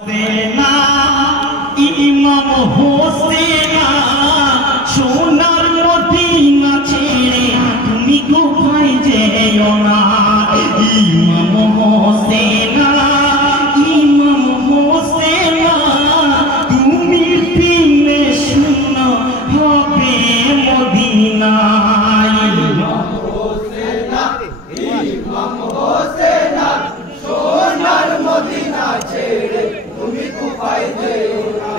সেনা ইমাম হোসেনা সোনার মদিনা ছেড়ে তুমি কোথায় যেও না ইমাম হোসেনা ইমাম হোসেনা তুমি পিলে শূন্য হবে মদিনা ইমাম হোসেনা ইমাম হোসেনা সোনার মদিনা ছেড়ে তুমি কোথায় যেও না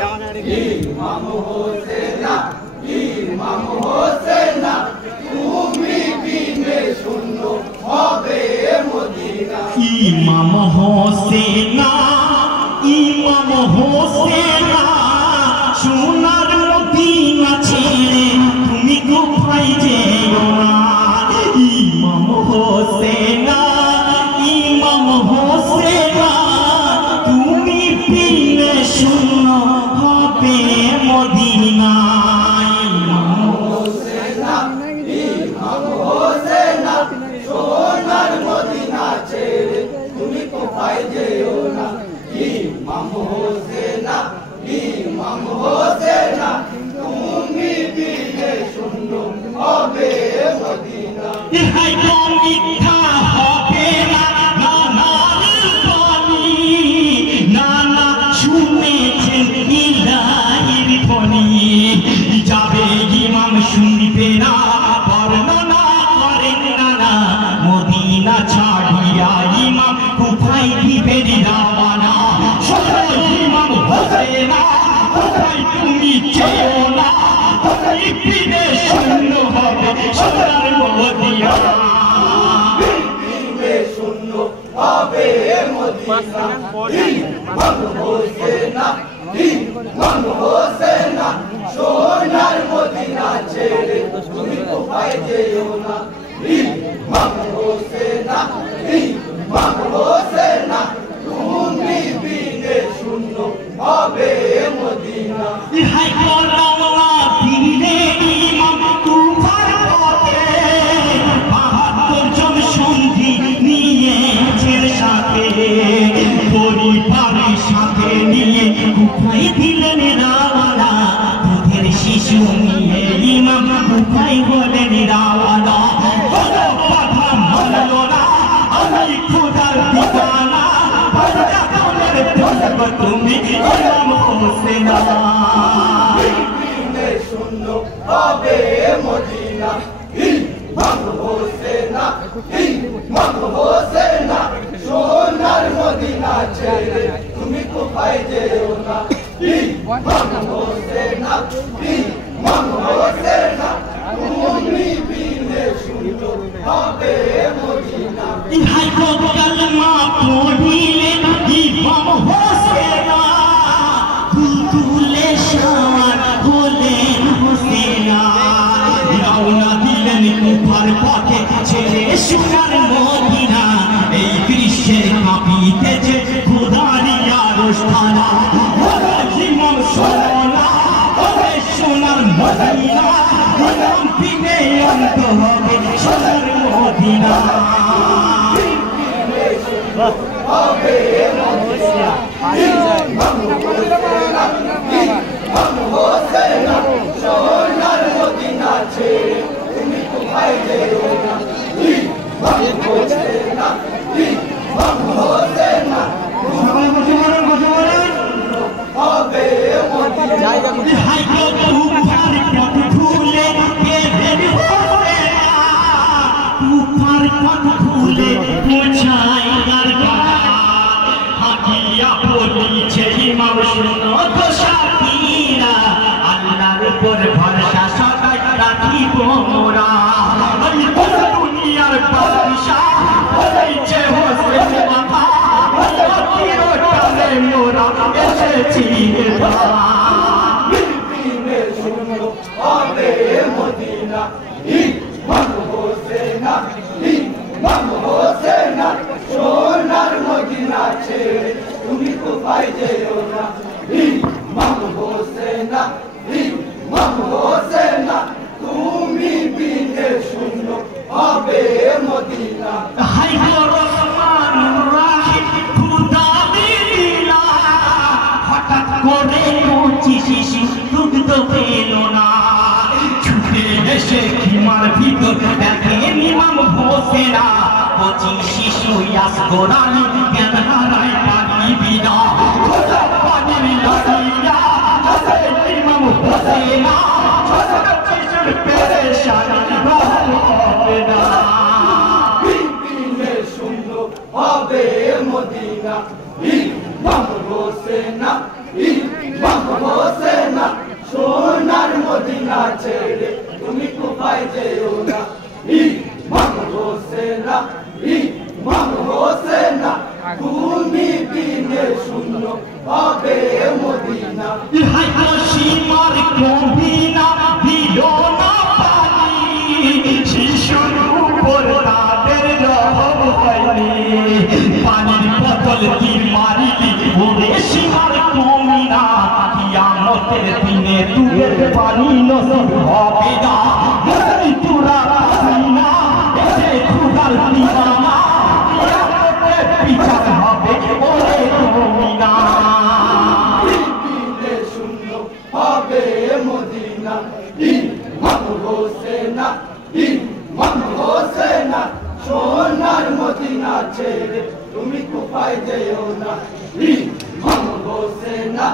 ইমাম হোসেনা ইমাম হোসেনা তুমি বিনে শূন্য হবে মদিনা ইমাম হোসেনা ইমাম হোসেনা সোনার মদিনা ছেড়ে তুমি কোথায় যেও না ইমাম হোসেনা ইমাম হোসেনা তুমি বিনে শূন্য হবে মদিনা ইমাম হোসেনা ইমাম হোসেনা সোনার মদিনা ছেড়ে তুমি কোথায় যেও না ইমাম হোসেনা ইমাম হোসেনা তুমি বিনে শূন্য হবে মদিনা ইহাই তো মিথ্যা হবে না নানার বাণী নানা শুনেছেন ইলাহির ধ্বনি যাবে ইমাম শুনবে না বর্ণনা করেন নানা মদিনা ছাড়িয়া ইমাম কোথায় দিবেন রাওয়ানা শোনো ইমাম হোসেনা কোথায় তুমি যেও না তুমি বিনে শূন্য হবে সোনার মদিনা বিনে শূন্য হবে মদিনা ইমাম হোসেনা ইমাম হোসেনা সোনার মদিনা ছেড়ে তুমি কোথায় যেও না ইমাম হোসেনা ইমাম হোসেনা তুমি বিনে শূন্য হবে মদিনা ইহাই করওনা দিলে ইমাম তুফার পথে ৭২ জন সঙ্গী নিয়েছেন সাথে পরিবারের সাথে নিয়ে কোথায় দিলেন রাওয়ানা দুধের শিশু নিয়ে ইমাম কোথায় হলেন রাওয়ানা কোনো কথা মানল না আমি খোদার ঠিকানা তুমি ইমাম হোসেনা বিনে শূন্য হবে মদিনা ইমাম হোসেনা ইমাম হোসেনা সোনার মদিনা ছেড়ে তুমি কোথায় যেও না ইমাম হোসেনা ইমাম হোসেনা তুমি বিনে শূন্য হবে মদিনা ইহাই তো কালমা পড়িলেন ইমাম হোসেনা তুলে শান হলেন হোসেনা রওনা দিলেন কুফার পথে ছেড়ে সোনার মদিনা এই গ্রীষ্মের কাঁপিতেছে খোদারি আরশখানা ইমাম সোনা হবে সোনার মদিনা ইমাম বিনে অন্ত হবে সোনার মদিনা হবে মদিনা ইমাম হোসেনা ইমাম হোসেনা সোনার মদিনা ছেড়ে তুমি কোথায় যেও না ইমাম হোসেনা ইমাম হোসেনা হবে মদিনা ইহাই তো তুফার পথ ভুলে গেলেন হোসেনা তুফার পথ ভুলে পৌঁছায় হাকিয়া বলিছে ইমাম শোনো তো সাথীরা আল্লাহর উপর ভরসা সদাই রাখিব মোরা এই দুনিয়ার বাদশাহ বলিছে হোসেন মাথা চিরকালে মোরা এসেছি বিনে শূন্য হবে মদিনা ইমাম হোসেনা ইমাম হোসেনা সোনার মদিনা ছেড়ে তুমি কোথায় যেও না ইমাম হোসেনা ইমাম হোসেনা তুমি বিনে শূন্য হবে মদিনা হাই গো রহমানুর রাহিম খুদা দিলা করে কচি শিশু দুগ্ধ পেল না ছুটে এসে খিমার ভিতর দেখে ইমাম হোসেনা কচি শিশু ইয়াসগোরানি জ্ঞান হারায় পানি বিনা পানির লড়াইয়া ইমাম হোসেনা শিশুর পেরেশানি হবে না হবে মদিনা ইমাম হোসেনা ইমাম হোসেনা সোনার মদিনা ছেড়ে তুমি কোথায় যেও না ইমাম হোসেনা ইমাম হোসেনা তুমি বিনে শূন্য হবে মদিনা ইহাই তো সীমার কবিনা দিল না পানি শিশুর উপর তাদের রহম হয়নি পানির বোতল কি মারিলি ওরে সীমার কবিনা কিয়ামতের দিনে তুদের পানি নসিব হবে না তোরা পাসিনা এসে খুদার দিবানা কিয়ামতের বিচার হবে ওরে কবিনা হবে মদিনা ইমাম হোসেনা ইমাম হোসেনা সোনার মদিনা ছেড়ে তুমি কোথায় যেও না ইমাম হোসেনা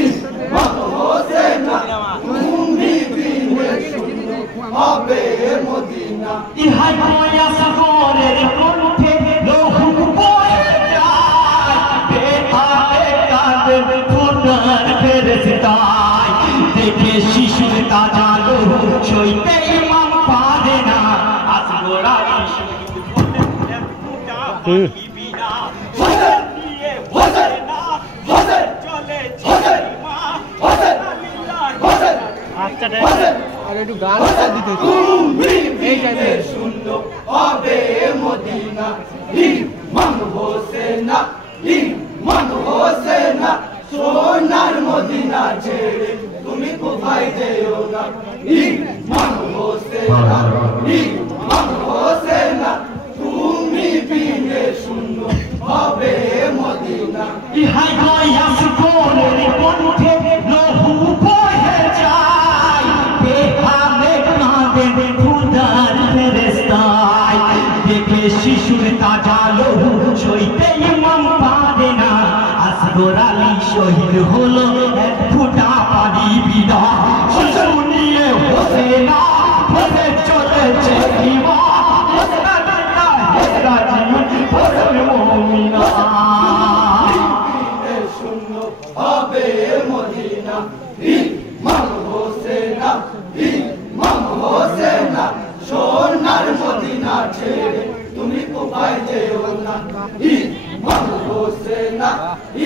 ইমাম হোসেনা তুমি বিনে শূন্য হবে মদিনা ইহাই প্রয়াস করের কণ্ঠে লহু বয়ে যায় বেতারে কাঁদে খুদার ফেরেশতায় দেখে শিশুর তাজা লহু সইতে ইমাম পারে না আসগোরা শিশু বিনা দিয়ে বসে না চলে আর একটু গান দিতে এই টাইমে শূন্য হবে মদিনা ইমাম হোসেনা ইমাম হোসেনা সোনার মদিনা ছেড়ে তুমি কোথায় যেও না ইমাম হোসেনা ইমাম হোসেনা তুমি বিনে শূন্য হবে মদিনা ইহাই প্রয়াস করের কণ্ঠে লহু বয়ে যায় বেতারে কাঁদে খুদার ফেরেশতায় দেখে শিশুর তাজা লহু সইতে ইমাম পারে না আসগর আলী শহীদ হলো এক ফোঁটা পানি বিনা শিশু নিয়ে হোসেনা ফেলে চলেছে জীবন হবে মদিনা ইমাম হোসেনা ইমাম হোসেনা সোনার মদিনা ছেড়ে তুমি কোথায় যেও না ইমাম হোসেনা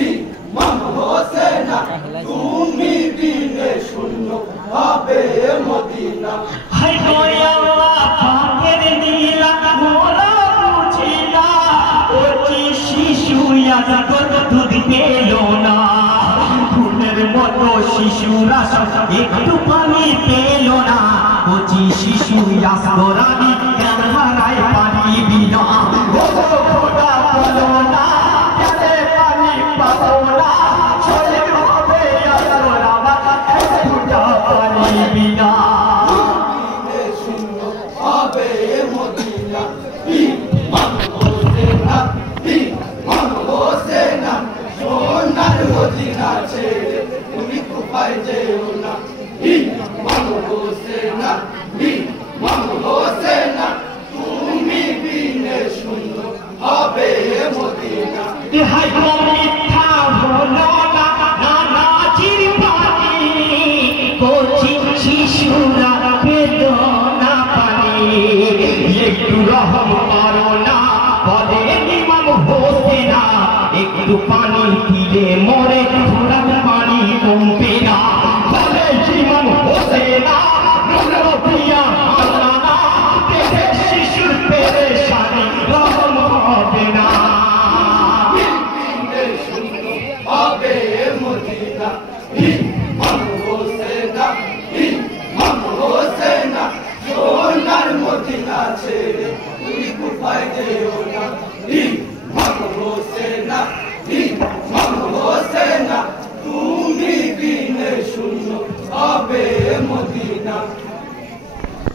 ইমাম হোসেনা তুমি বিনে শূন্য হবে মদিনা হাই গোয়া পাকের নীলা মোরা বুঝিলা ওই শিশু ইয়াজগর দুধ পেল না ফুলের মতো শিশুরা একটু পানি পেল না ওই শিশু ইয়াজগর আলী জ্ঞান হারায় পানি বিনা খোদা বলো না কেন পানি পাবো না শহীদ হবে ইয়াজগর আলী ফুটা পানি বিনা হবে মদিনা ইমাম হোসেনা ইমাম হোসেনা সোনার মদিনা ছেড়ে তুমি কোথায় যেও না ইমাম হোসেনা ইমাম হোসেনা তুমি বিনে শূন্য হবে মদিনা ইহাই মিথ্যা হলো না নানাজির পানি কচি শিশুরা পেল না পানি একটু রহম করো না বলে ইমাম হোসেনা একটু পানি দিলে মরে থোড়া পানি কমবে না বলে ইমাম হোসেনা প্রিয়া আল্লাহ দেখে শিশুর পেরেশানি রহম হবে না হবে মদিনা ইমাম হোসেনা ইমাম হোসেনা সোনার মদিনা ছেড়ে তুমি কোথায় যেও